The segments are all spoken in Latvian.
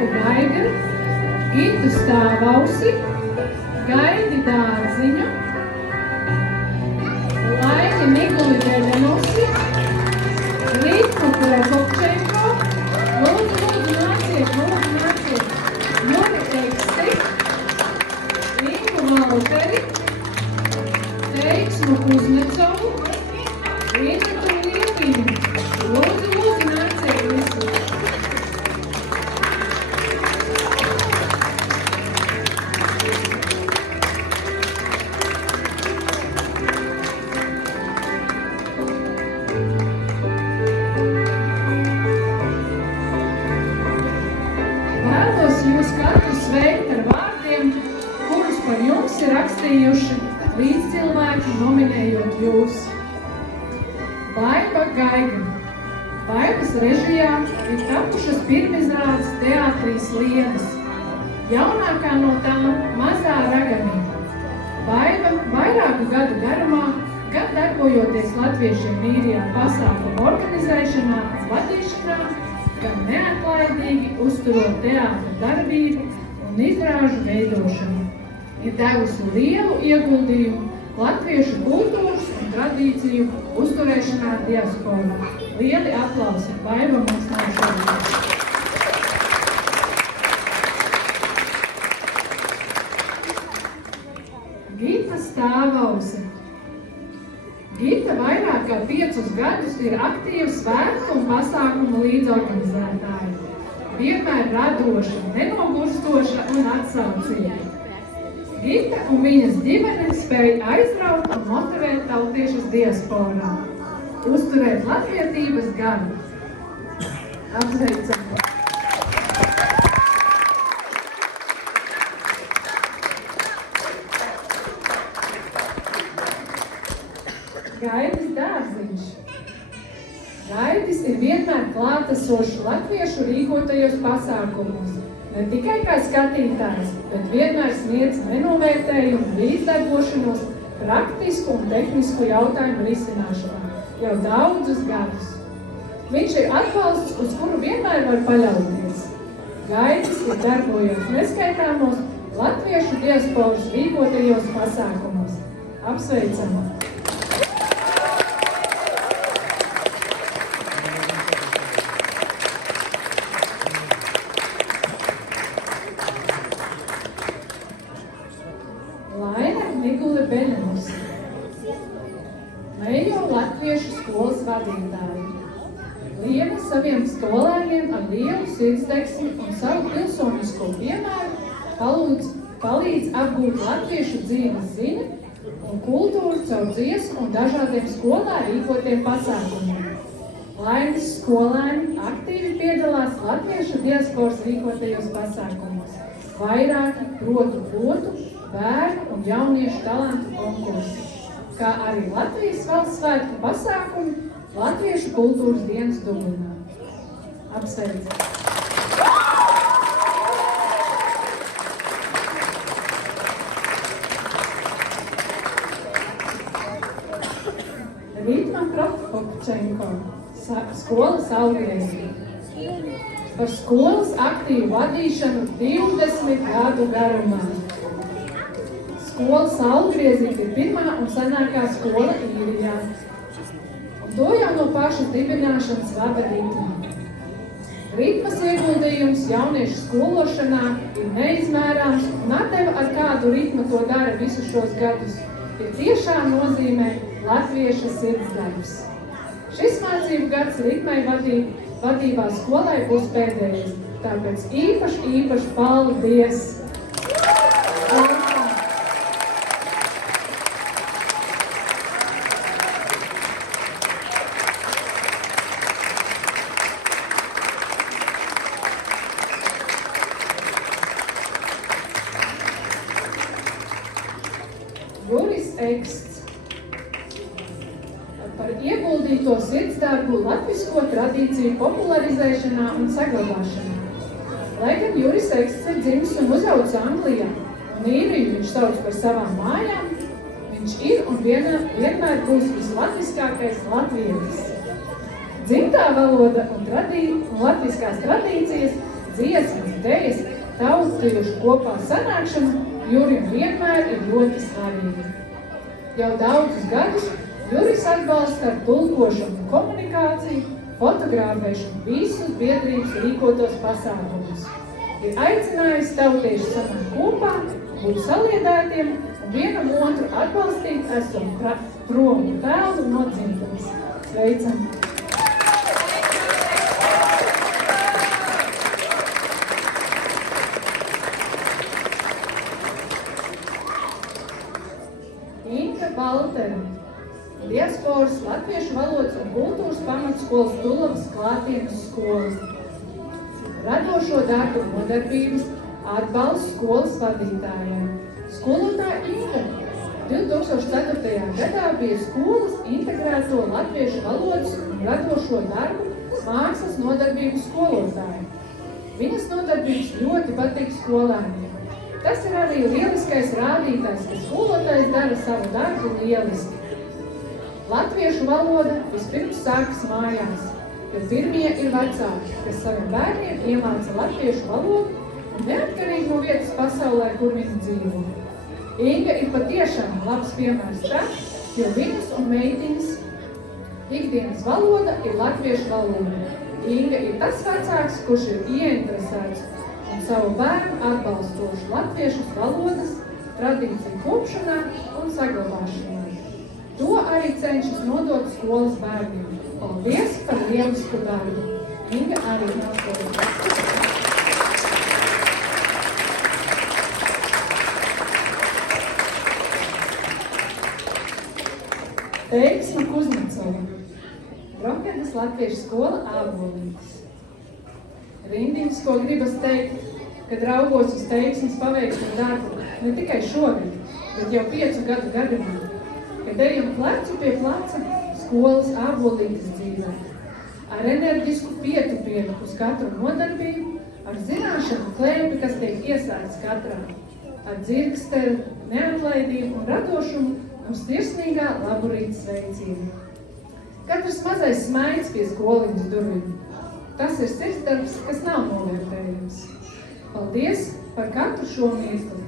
Baibu Gaigu, Gitu Stāvausi, Gaidi Dārziņu, Laimi Miguli Devenusi, Ritmu Prokopčenko, lūdzu nāciet, Juri Eksti, Ingu Valteri, Teiksmu Kuznecovu, Initu Liepiņu. Lūdzu nāciet visi. Vēlos jūs katru sveikt ar vārdiem, kurus par jums ir rakstījuši līdzcilvēki, nominējot jūs. Baiba Gaiga. Baibas režijā ir tapušas pirmizrādes teātrīs Lienas. Jaunākā no tām Mazā raganība. Baiba vairāku gadu garumā, gan darbojoties latviešiem Īrijā pasākumu organizēšanā un vadīšanā, gan neatlaidīgi uzturot teātra darbību un izrāžu veidošanu, ir devusi lielu ieguldījumu latviešu kultūras un tradīciju uzturēšanā diasporā. Lieli aplausi. Baiba mums nav šodien. Gita Stāvausi. Gita vairāk kā 5 gadus ir aktīva svētku un pasākumu līdzorganizētāja. Vienmēr radoša, nenogurstoša un atsaucīga. Gita un viņas ģimene spēja aizraut un motivēt tautiešus diasporā, uzturēt latvietības garu. Apsveicam! Gaidis Dārziņš. Gaidis ir vienmēr klātesošs latviešu rīkotajos pasākumos. Ne tikai kā skatītājs, bet vienmēr sniedz nenovērtējumu līdzdarbošanos praktisku un tehnisku jautājumu risināšanā jau daudzus gadus. Viņš ir atbalsts, uz kuru vienmēr var paļauties. Gaidis ir darbojies neskaitāmos latviešu diasporas rīkotajos pasākumos. Apsveicam! Miguli Benemusi. Mejo latviešu skolas vadītāji. Liena saviem skolēniem ar lielu sirdsdeksmi un savu pilsonisko piemēru palīdz apgūt latviešu dzīves ziņu un kultūru caur dziesmu un dažādiem skolā rīkotiem pasākumiem. Laimes skolēni aktīvi piedalās latviešu diasporas rīkotajos pasākumos. Vairāki protu, bērnu un jauniešu talantu konkursi, kā arī Latvijas valsts svētku pasākumi Latviešu kultūras dienas Dublinā. Apsveicam! Ritma Prokopčenko, skolas augrēzija. Par skolas aktīvu vadīšanu 20 gadu garumā. Skolas Saulgriezīte ir pirmā un senākā skola Īrijā. Un to jau no paša dibināšanas vada Ritma. Ritmas ieguldījums jauniešu skološanā ir neizmērāms, un atdeva, ar kādu Ritma to dara visus šos gadus, ir tiešā nozīmē latvieša sirdsdarbs. Šis mācību gads Ritmai vadībā skolai būs pēdējais, tāpēc īpaši paldies! Juris Eksts. Par ieguldīto sirdsdarbu latvisko tradīciju popularizēšanā un saglabāšanā. Lai gan Juris Eksts ir dzimis un uzaugs Anglijā, un Īriju viņš sauc par savām mājām, viņš ir un vienmēr būs vislatviskākais latvietis. Dzimtā valoda un latviskās tradīcijas, dziesmas, dejas tautiešu kopā sanākšana Jurim vienmēr ir ļoti svarīga. Jau daudzus gadus Juris atbalsta ar tulkošanu un komunikāciju, fotografēšanu visus biedrības rīkotos pasākumus. Ir aicinājis tautiešus sanākt kopā, būt saliedētiem un vienam otru atbalstīt, esot prom tālu no dzimtenes. Sveicam! Inga Baltera, diasporas latviešu valodas un kultūras pamatskolas Tulavas klātienes skolas. Radošo darbu nodarbības atbalsts skolas vadītājiem. Skolotāja Inga 2004. gadā bija skolas integrēto latviešu valodas un radošo darbu mākslas nodarbības skolotāja. Viņas nodarbības ļoti patīk skolēniem. Tas ir arī lieliskais rādītājs, ka skolotājs dara savu darbu lieliski. Latviešu valoda vispirms sākas mājās, jo pirmie ir vecāki, kas saviem bērniem iemāca latviešu valodu un neatkarīgi no vietas pasaulē, kur viņi dzīvo. Inga ir patiešām labs piemērs tam, jo viņas un meitiņas ikdienas valoda ir latviešu valoda. Inga ir tas vecāks, kurš ir ieinteresēts un savu bērnu atbalstošu latviešu valodas tradīciju kopšanā un saglabāšanā. To arī cenšas nodot skolas bērniem. Paldies par lielisku darbu! Inga arī nosaucās. Teiksma Kuznecova, Brokedas latviešu skola Ābolītis. Rindiņas, ko gribas teikt, kad raugos uz Teiksmas paveiksmu darbu ne tikai šogad, bet jau 5 gadu garumā, kad ejam plecu pie pleca skolas Ābolītis dzīvē, ar enerģisku pietupienu uz katru nodarbību, ar zināšanu klēpi, kas tiek ieslēgts katrā, ar dzirksteri, neatlaidību un radošumu un sirsnīgā laburīta sveicība. Katrs mazais smaids pie skoliņas durvīm. Tas ir sirdsdarbs, kas nav novērtējams. Paldies par katru šo mirkli.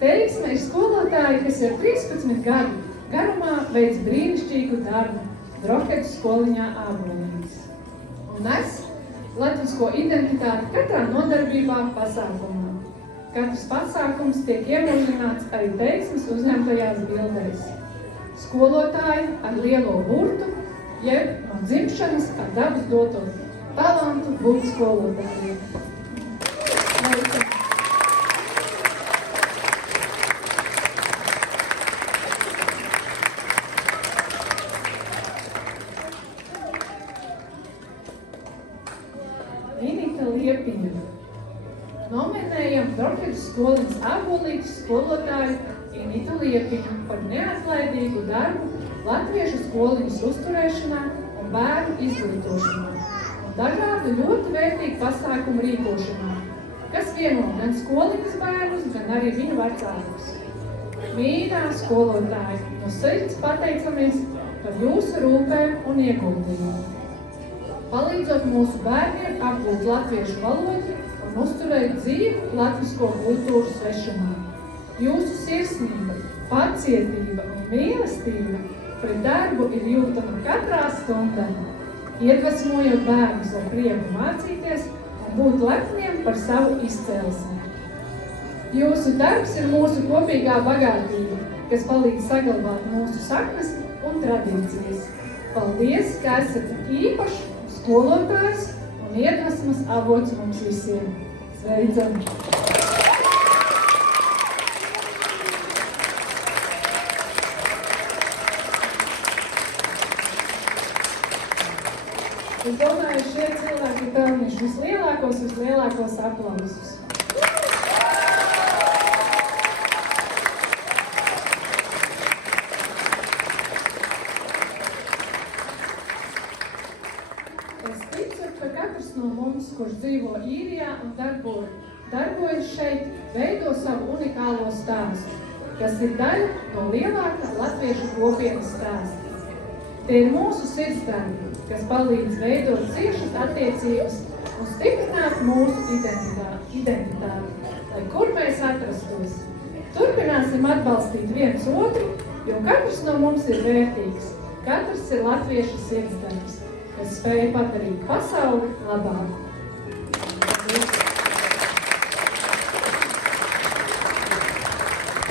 Teiksme ir skolotāji, kas ir 13 gadu garumā veic brīnišķīgu darbu Brokedas skoliņā Ābolītis. Un nes latvisko identitāti katrā nodarbībā pasākumā. Katrs pasākums tiek iemūžināts arī Teiksmes uzņemtajās bildēs. Skolotāji ar lielo burtu, jeb no dzimšanas ar dabas doto talantu būt skolotājiem. Inita Liepiņa. Nominējam Brokedas skoliņas Ābolītis skolotāju Initu Liepiņu par neatlaidīgu darbu latviešu skoliņas uzturēšanā un bērnu izglītošanā un dažādu ļoti vērtīgu pasākumu rīkošanā, kas vieno gan skoliņas bērnus, gan arī viņu vecākus. Mīļā skolotāji, no sirds pateicamies par jūsu rūpēm un ieguldījumu. Palīdzot mūsu bērniem apgūt latviešu valodu un uzturēt dzīvu latvisko kultūru svešumā. Jūsu sirsnība, pacietība un mīlestība pret darbu ir jūtama katrā stundā, iedvesmojot bērnus ar prieku mācīties un būt lepniem par savu izcelsmi. Jūsu darbs ir mūsu kopīgā bagātība, kas palīdz saglabāt mūsu saknes un tradīcijas. Paldies, ka esat tik īpašs skolotājs un iedvesmas avots mums visiem. Sveicam! Es domāju, šie cilvēki ir pelnījuši vislielākos aplausus. Es ticu, ka katrs no mums, kurš dzīvo Īrijā un darbojas šeit, veido savu unikālo stāstu, kas ir daļa no lielākā latviešu kopienas stāsta. Tie ir mūsu sirdsdarbi, kas palīdz veidot ciešas attiecības un stiprinātu mūsu identitāti, lai kur mēs atrastos. Turpināsim atbalstīt viens otru, jo katrs no mums ir vērtīgs. Katrs ir latviešu sirdsdarbs, kas spēj padarīt pasauli labāku.